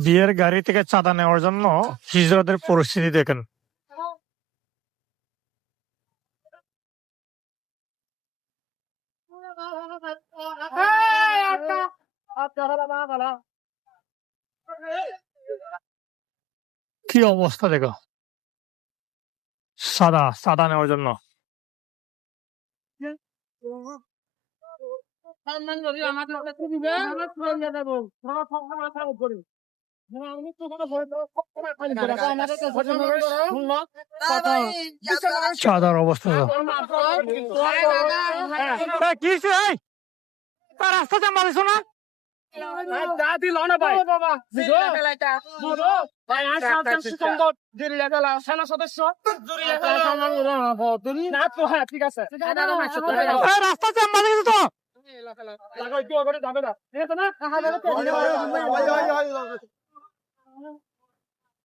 বিয়ের গাড়ি থেকে চাঁদা নেওয়ার জন্য হিজড়াদের পরিস্থিতি দেখেন। কি অবস্থা দেখো, চাঁদা নেওয়ার জন্য। চাঁদার অবস্থা কি রাস্তা জামা দিছো না? ঠিক আছে রাস্তা জামা দিছো তো